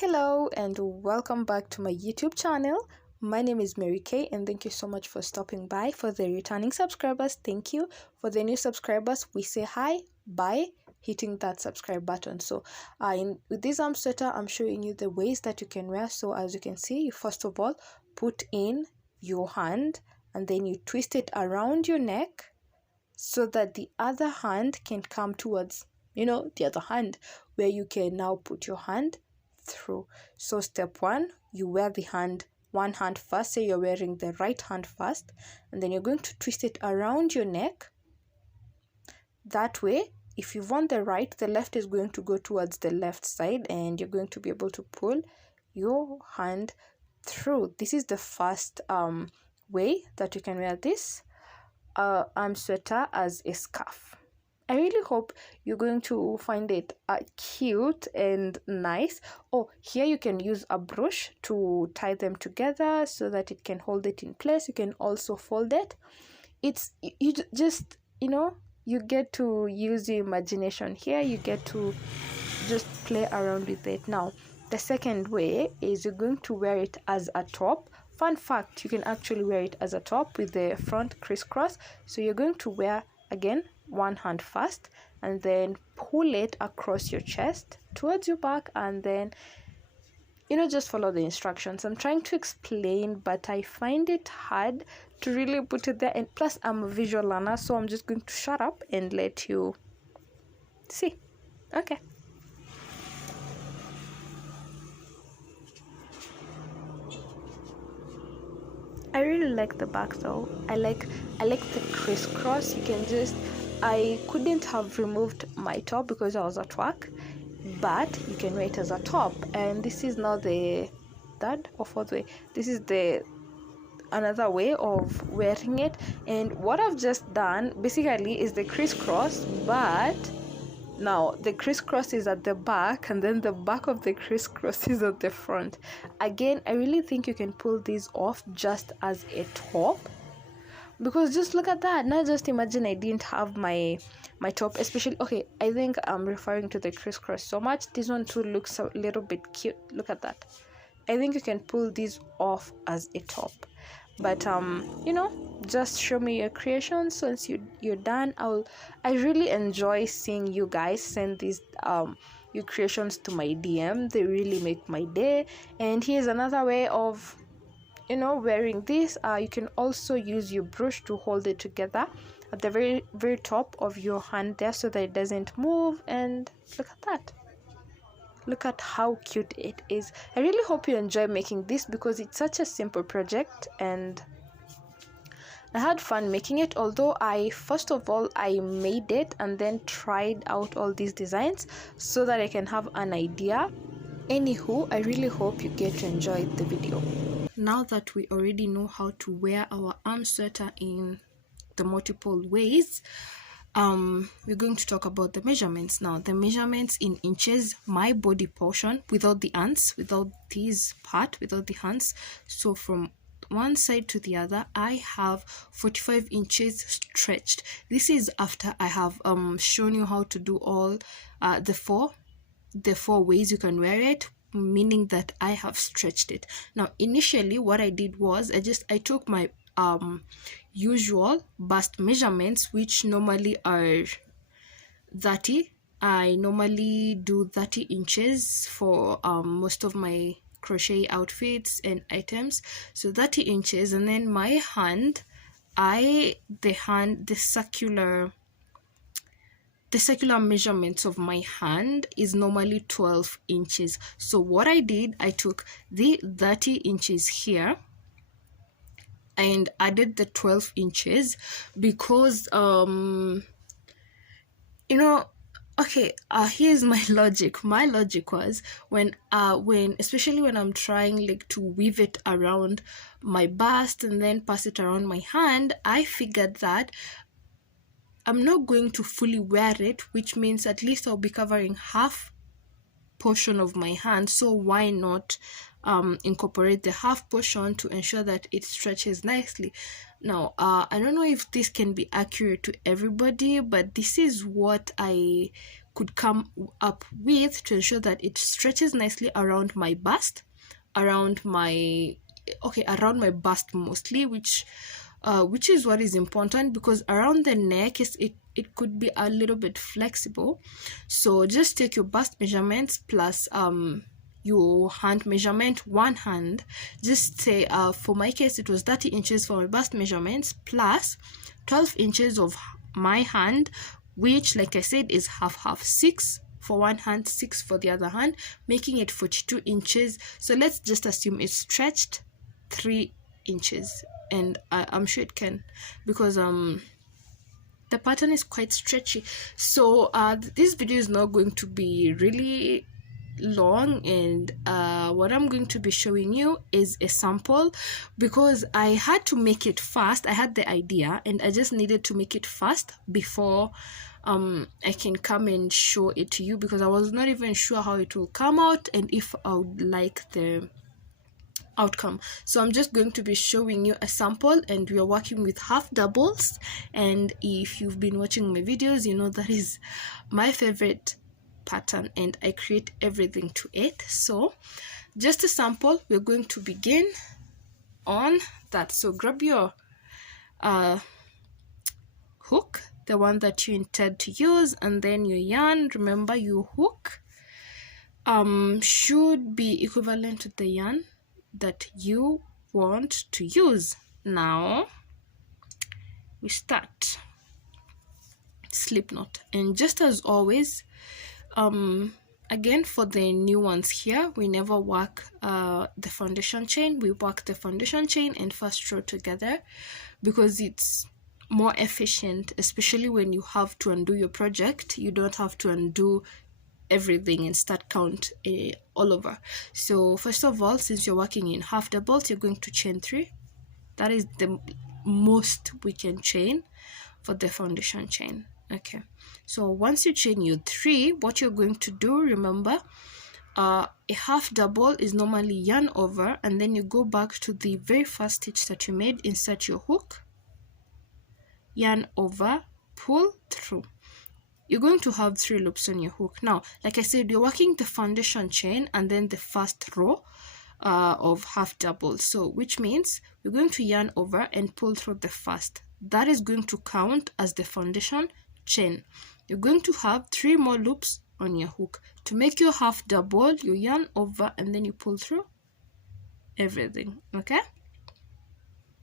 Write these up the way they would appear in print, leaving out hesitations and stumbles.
Hello and welcome back to my YouTube channel. My name is Mary Kay and thank you so much for stopping by. For the returning subscribers, thank you. For the new subscribers, we say hi by hitting that subscribe button. So with this arm sweater, I'm showing you the ways that you can wear. So as you can see, you first of all put in your hand and then you twist it around your neck so that the other hand can come towards the other hand, where you can now put your hand through. So step one, you wear one hand first. Say you're wearing the right hand first, and then you're going to twist it around your neck. That way, if you want the right, the left is going to go towards the left side, and you're going to be able to pull your hand through. This is the first way that you can wear this arm sweater as a scarf. I really hope you're going to find it cute and nice. Oh, here you can use a brush to tie them together so that it can hold it in place. You can also fold it. You get to use your imagination here. You get to just play around with it. Now, the second way is you're going to wear it as a top. Fun fact, you can actually wear it as a top with the front crisscross. So you're going to wear, again, one hand first and then pull it across your chest towards your back, and then just follow the instructions. I'm trying to explain, but I find it hard to really put it there, and plus I'm a visual learner, so I'm just going to shut up and let you see. Okay. I really like the back though. I like the crisscross. You can just, I couldn't have removed my top because I was at work, but you can wear it as a top. And this is now the third or fourth way. This is the another way of wearing it. And what I've just done basically is the crisscross, but now the crisscross is at the back, and then the back of the crisscross is at the front. Again, I really think you can pull these off just as a top, because just look at that. Now just imagine I didn't have my top, especially, okay, I think I'm referring to the crisscross so much. This one too looks a little bit cute. Look at that. I think you can pull these off as a top, but just show me your creations once you're done. I really enjoy seeing you guys send these your creations to my DM. They really make my day. And here's another way of wearing this. You can also use your brush to hold it together at the very, very top of your hand there so that it doesn't move. And look at that. Look at how cute it is. I really hope you enjoy making this because it's such a simple project, and I had fun making it. Although first of all I made it and then tried out all these designs so that I can have an idea. Anywho, I really hope you get to enjoy the video. Now that we already know how to wear our arm sweater in the multiple ways, we're going to talk about the measurements now. The measurements in inches, my body portion without the ants, without this part, without the hands. So from one side to the other, I have 45 inches stretched. This is after I have shown you how to do all the four ways you can wear it, meaning that I have stretched it. Now initially what I did was I took my usual bust measurements, which normally are 30. I normally do 30 inches for most of my crochet outfits and items, so 30 inches. And then my hand, the circular measurements of my hand is normally 12 inches. So what I did, I took the 30 inches here and added the 12 inches because here's my logic. My logic was when especially when I'm trying to weave it around my bust and then pass it around my hand, I figured that I'm not going to fully wear it, which means at least I'll be covering half portion of my hand. So why not incorporate the half portion to ensure that it stretches nicely? Now I don't know if this can be accurate to everybody, but this is what I could come up with to ensure that it stretches nicely around my bust, around my bust mostly, which is what is important, because around the neck it could be a little bit flexible. So just take your bust measurements plus your hand measurement, one hand. Just say for my case it was 30 inches for my bust measurements plus 12 inches of my hand, which, like I said, is half, 6 for one hand, 6 for the other hand, making it 42 inches. So let's just assume it's stretched 3 inches, and I'm sure it can, because the pattern is quite stretchy. So this video is not going to be really long, and what I'm going to be showing you is a sample, because I had to make it fast. I had the idea and I just needed to make it fast before I can come and show it to you, because I was not even sure how it will come out and if I would like the outcome. So I'm just going to be showing you a sample, and we are working with half doubles, and if you've been watching my videos, you know that is my favorite pattern and I create everything to it. So just a sample, we're going to begin on that. So grab your hook, the one that you intend to use, and then your yarn. Remember, your hook should be equivalent to the yarn that you want to use. Now we start slip knot, and just as always, again, for the new ones here, we never work the foundation chain. We work the foundation chain and first row together, because it's more efficient, especially when you have to undo your project. You don't have to undo everything and start count all over. So first of all, since you're working in half doubles, you're going to chain 3. That is the most we can chain for the foundation chain. Okay, so once you chain your 3, what you're going to do, remember, a half double is normally yarn over, and then you go back to the very first stitch that you made, insert your hook, yarn over, pull through. You're going to have 3 loops on your hook. Now, like I said, you're working the foundation chain and then the first row of half double. So which means you're going to yarn over and pull through the first. That is going to count as the foundation chain. You're going to have 3 more loops on your hook. To make your half double, you yarn over and then you pull through everything. Okay?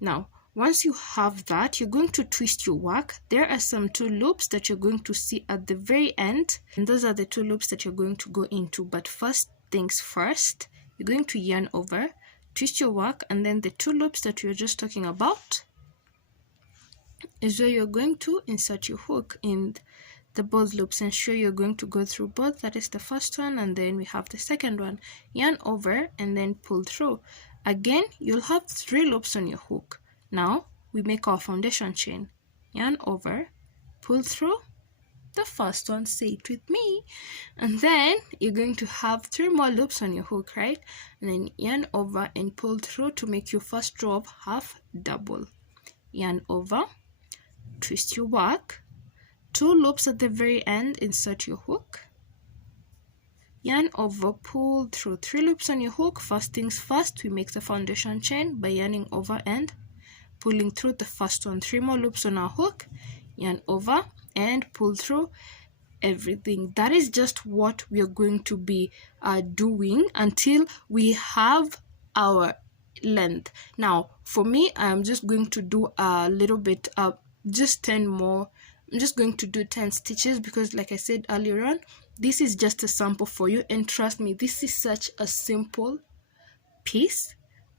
Now, once you have that, you're going to twist your work. There are some 2 loops that you're going to see at the very end, and those are the 2 loops that you're going to go into. But first things first, you're going to yarn over, twist your work, and then the 2 loops that we were just talking about is where you're going to insert your hook in the both loops. Ensure you're going to go through both. That is the first one, and then we have the second one. Yarn over and then pull through. Again, you'll have 3 loops on your hook. Now we make our foundation chain. Yarn over, pull through the first one, say it with me, and then you're going to have 3 more loops on your hook, right? And then yarn over and pull through to make your first row of half double. Yarn over, twist your work, 2 loops at the very end, insert your hook, yarn over, pull through, 3 loops on your hook. First things first, we make the foundation chain by yarning over and pulling through the first one. 3 more loops on our hook, yarn over and pull through everything. That is just what we are going to be doing until we have our length. Now for me, I'm just going to do a little bit just 10 more. I'm just going to do 10 stitches, because like I said earlier on, this is just a sample for you, and trust me, this is such a simple piece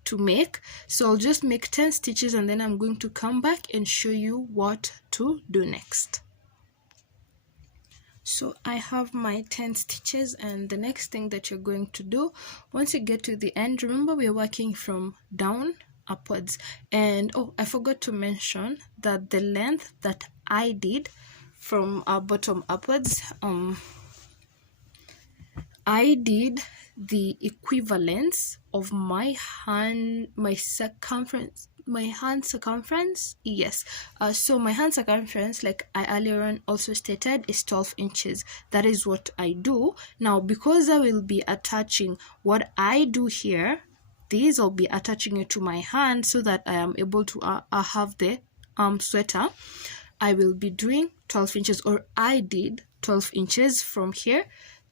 to make. So I'll just make 10 stitches and then I'm going to come back and show you what to do next. So I have my 10 stitches, and the next thing that you're going to do, once you get to the end, remember we're working from down upwards, and oh, I forgot to mention that the length that I did from bottom upwards, I did the equivalence of my hand, my circumference, My hand circumference, yes. So my hand circumference, like I earlier on also stated, is 12 inches. That is what I do. Now, because I will be attaching what I do here, these I'll be attaching it to my hand so that I am able to have the sweater. I will be doing 12 inches, or I did 12 inches from here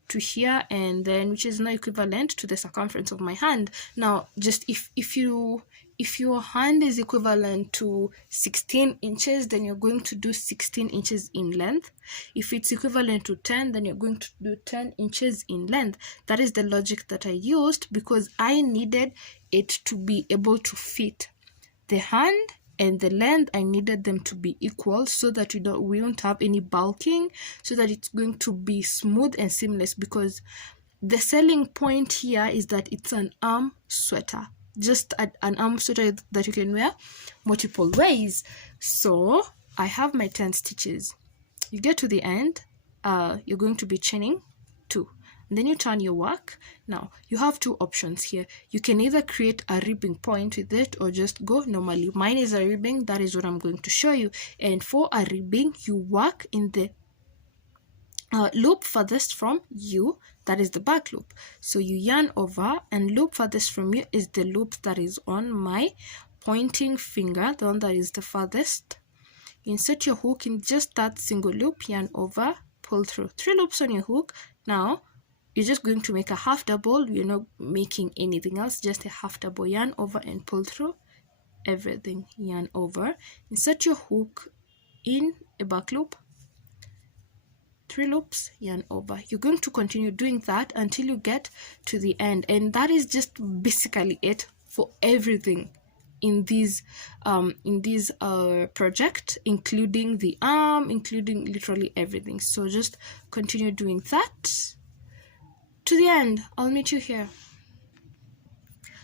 to here, and then which is now equivalent to the circumference of my hand. Now, just if your hand is equivalent to 16 inches, then you're going to do 16 inches in length. If it's equivalent to 10, then you're going to do 10 inches in length. That is the logic that I used, because I needed it to be able to fit the hand and the length. I needed them to be equal so that we won't have any bulking, so that it's going to be smooth and seamless, because the selling point here is that it's an arm sweater, just an arm sweater that you can wear multiple ways. So I have my 10 stitches. You get to the end, you're going to be chaining 2. And then you turn your work. Now you have 2 options here. You can either create a ribbing point with it or just go normally. Mine is a ribbing. That is what I'm going to show you. And for a ribbing, you work in the loop farthest from you, that is the back loop. So you yarn over, and loop farthest from you is the loop that is on my pointing finger, the one that is the farthest. Insert your hook in just that single loop, yarn over, pull through. 3 loops on your hook. Now you're just going to make a half double. You're not making anything else, just a half double. Yarn over and pull through everything. Yarn over, insert your hook in a back loop, 3 loops, yarn over. You're going to continue doing that until you get to the end, and that is just basically it for everything in this project, including the arm, including literally everything. So just continue doing that to the end. I'll meet you here.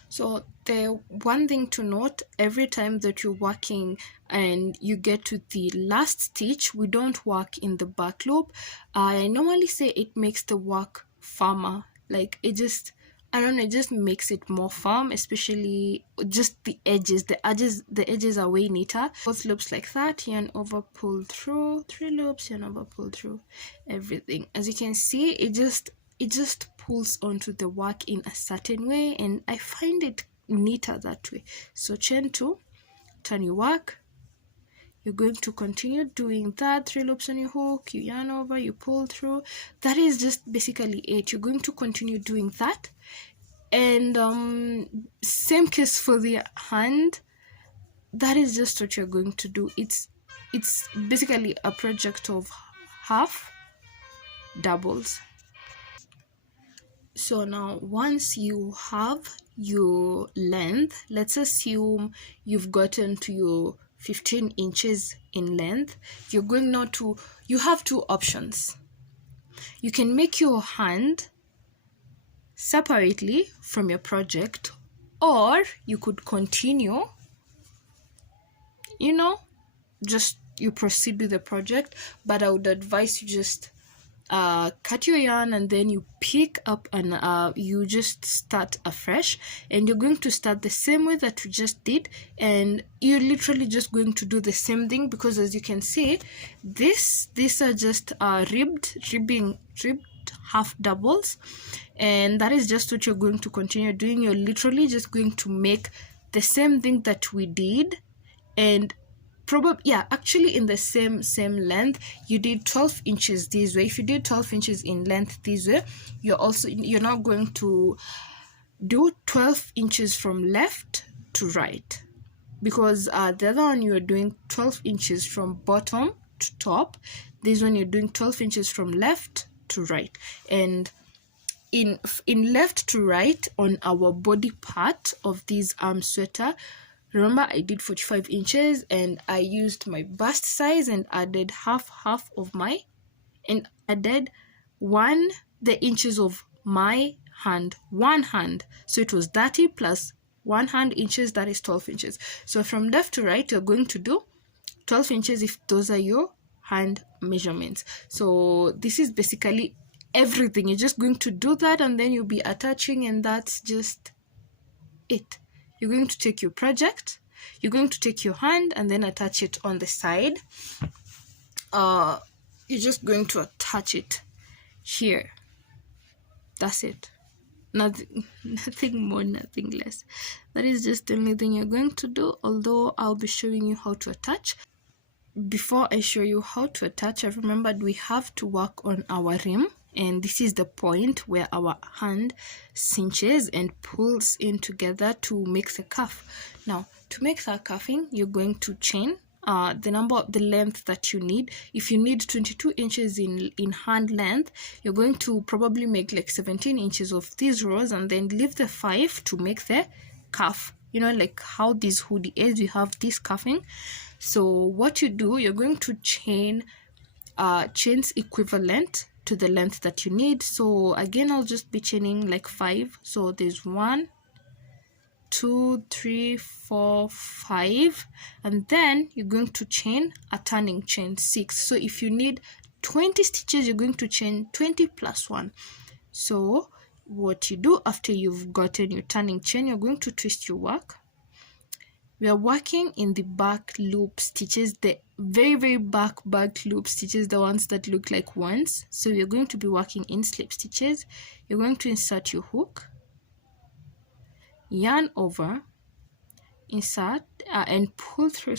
So the one thing to note, every time that you're working and you get to the last stitch, we don't work in the back loop. I normally say it makes the work firmer, like it just, I don't know, it just makes it more firm, especially just the edges. The edges are way neater. Both loops like that, yarn over, pull through, 3 loops, yarn over, pull through everything. As you can see, it just pulls onto the work in a certain way, and I find it neater that way. So chain 2, turn your work. You're going to continue doing that. 3 loops on your hook, you yarn over, you pull through. That is just basically it. You're going to continue doing that, and same case for the hand. That is just what you're going to do. It's basically a project of half doubles. So now once you have your length, let's assume you've gotten to your 15 inches in length, you're going now to, you have 2 options. You can make your hand separately from your project, or you could continue, just you proceed with the project, but I would advise you just cut your yarn and then you pick up and you just start afresh, and you're going to start the same way that you just did, and you're literally just going to do the same thing, because as you can see, these are just ribbed half doubles, and that is just what you're going to continue doing. You're literally just going to make the same thing that we did, and probably, actually in the same length. You did 12 inches this way. If you did 12 inches in length this way, you're now going to do 12 inches from left to right, because the other one you're doing 12 inches from bottom to top. This one you're doing 12 inches from left to right, and in left to right on our body part of this arm sweater, remember I did 45 inches and I used my bust size and added half of my, and added the inches of my hand, one hand. So it was 30 plus 1 hand inches, that is 12 inches. So from left to right, you're going to do 12 inches if those are your hand measurements. So this is basically everything. You're just going to do that, and then you'll be attaching, and that's just it. You're going to take your project you're going to take your hand and then attach it on the side. You're just going to attach it here. That's it. Nothing more, nothing less. That is just the only thing you're going to do, although I'll be showing you how to attach. Before I show you how to attach, I remembered we have to work on our rim, and this is the point where our hand cinches and pulls in together to make the cuff. Now, to make that cuffing, you're going to chain the length that you need. If you need 22 inches in hand length, you're going to probably make like 17 inches of these rows and then leave the 5 to make the cuff. You know, like how this hoodie is, you have this cuffing. So what you do, you're going to chain chains equivalent to the length that you need. So again, I'll just be chaining like 5. So there's 1, 2, 3, 4, 5, and then you're going to chain a turning chain 6. So if you need 20 stitches, you're going to chain 20 plus 1. So what you do after you've gotten your turning chain, you're going to twist your work. We are working in the back loop stitches, the very back loop stitches, the ones that look like ones. So you're going to be working in slip stitches. You're going to insert your hook, yarn over, insert and pull through,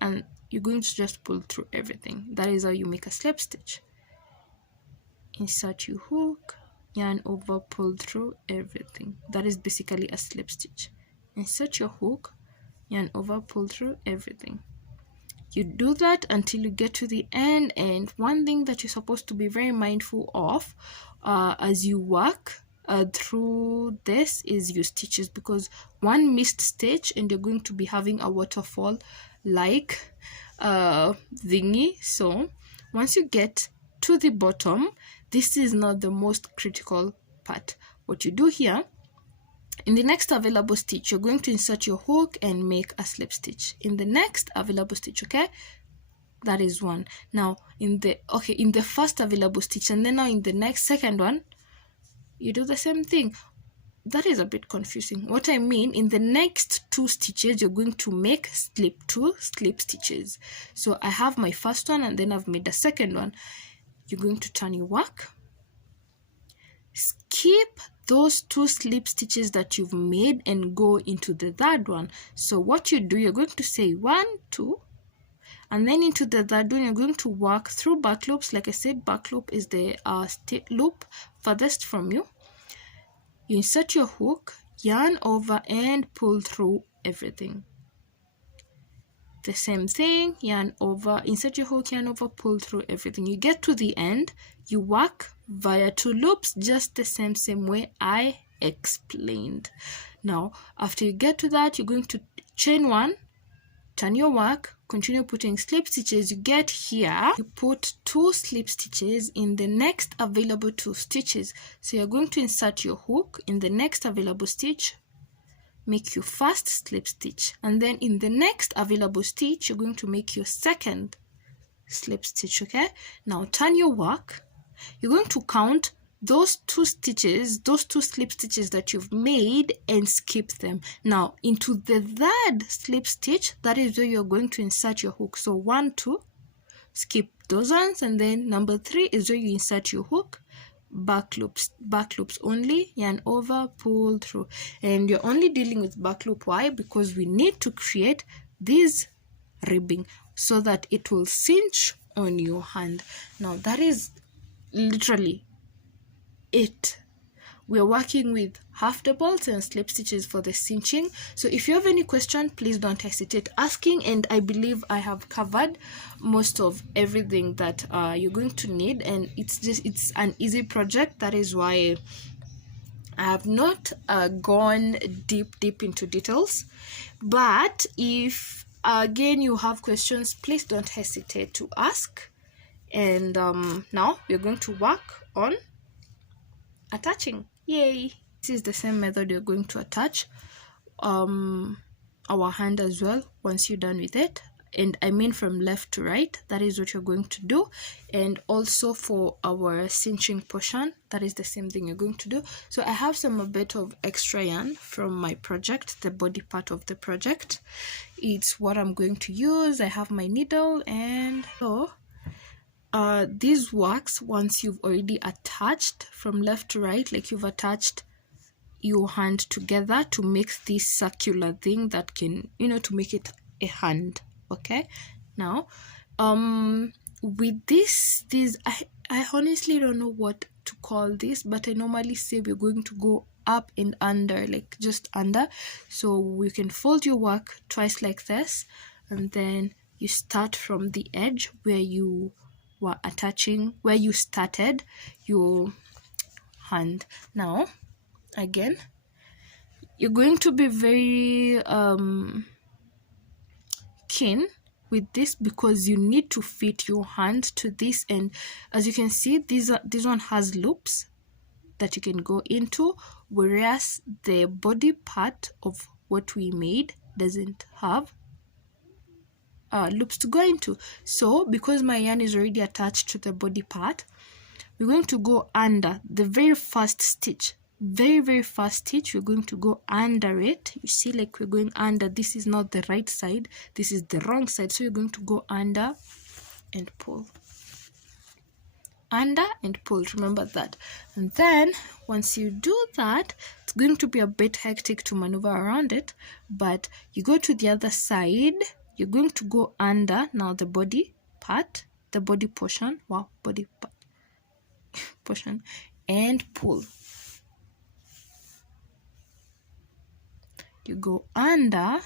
and you're going to just pull through everything. That is how you make a slip stitch. Insert your hook, yarn over, pull through everything. That is basically a slip stitch. Insert your hook, yarn over, pull through everything. You do that until you get to the end. And one thing that you're supposed to be very mindful of as you work through this is your stitches, because one missed stitch and you're going to be having a waterfall like thingy. So once you get to the bottom, this is not the most critical part. What you do here, in the next available stitch, you're going to insert your hook and make a slip stitch in the next available stitch. Okay, that is one. Now in the first available stitch, and then now in the second one, you do the same thing. That is a bit confusing. What I mean, in the next 2 stitches, you're going to make 2 slip stitches. So I have my first one and then I've made the second one. You're going to turn your work, skip those 2 slip stitches that you've made and go into the third one. So what you do, you're going to say 1, 2, and then into the third one, you're going to work through back loops. Like I said, back loop is the loop furthest from you. You insert your hook, yarn over and pull through everything. The same thing, yarn over, insert your hook, yarn over, pull through everything. You get to the end, you work via 2 loops, just the same way I explained. Now after you get to that, you're going to chain 1, turn your work, continue putting slip stitches. You get here, you put 2 slip stitches in the next available 2 stitches. So you're going to insert your hook in the next available stitch, make your first slip stitch, and then in the next available stitch you're going to make your second slip stitch. Okay, now turn your work. You're going to count those 2 stitches, those 2 slip stitches that you've made, and skip them. Now into the third slip stitch, that is where you're going to insert your hook. So 1, 2, skip those ones, and then number 3 is where you insert your hook, back loops only, yarn over, pull through. And you're only dealing with back loop. Why? Because we need to create this ribbing so that it will cinch on your hand. Now that is literally it. We're working with half doubles and slip stitches for the cinching. So if you have any question, please don't hesitate asking, and I believe I have covered most of everything that you're going to need, and it's an easy project. That is why I have not gone deep into details. But if again you have questions, please don't hesitate to ask. And now we're going to work on attaching. Yay! This is the same method you're going to attach our hand as well once you're done with it. And I mean from left to right, that is what you're going to do. And also for our cinching portion, that is the same thing you're going to do. So I have a bit of extra yarn from my project, the body part of the project. it's what I'm going to use. I have my needle, and so this works once you've already attached from left to right, like you've attached your hand together to make this circular thing that can, to make it a hand. Okay, now with this I honestly don't know what to call this, but I normally say we're going to go up and under, like just under. So we can fold your work twice like this, and then you start from the edge where you were attaching, where you started your hand. Now again, you're going to be very keen with this because you need to fit your hand to this. And as you can see, this one has loops that you can go into, whereas the body part of what we made doesn't have loops to go into. So because my yarn is already attached to the body part, we're going to go under the very first stitch. Very first stitch, we're going to go under it. You see, like we're going under. This is not the right side, this is the wrong side. So you're going to go under and pull, under and pull, remember that. And then once you do that, it's going to be a bit hectic to maneuver around it, but you go to the other side. You're going to go under now the body part, the body portion, body part portion, and pull. You go under,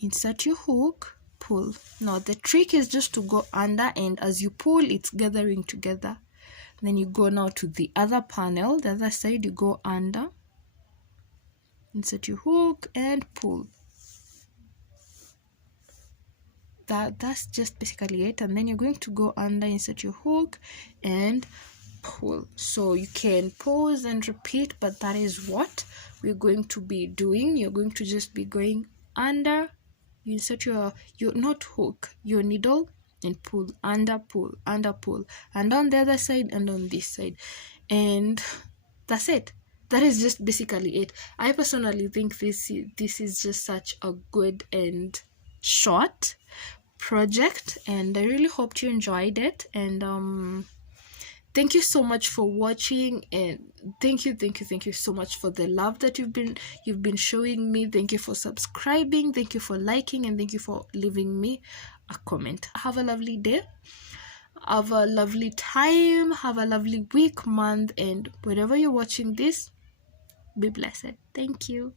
insert your hook, pull. Now the trick is just to go under, and as you pull, it's gathering together. Then you go now to the other panel, the other side. You go under, insert your hook, and pull. That's just basically it. And then you're going to go under, insert your hook, and pull. So you can pause and repeat, but that is what we're going to be doing. You're going to just be going under, you insert your not hook, your needle, and pull, under, pull, under, pull, and on the other side and on this side, and that's it. That is just basically it. I personally think this is just such a good and short project, and I really hope you enjoyed it. And thank you so much for watching, and thank you so much for the love that you've been showing me. Thank you for subscribing, thank you for liking, and thank you for leaving me a comment. Have a lovely day, have a lovely time, have a lovely week, month, and wherever you're watching this, be blessed. Thank you.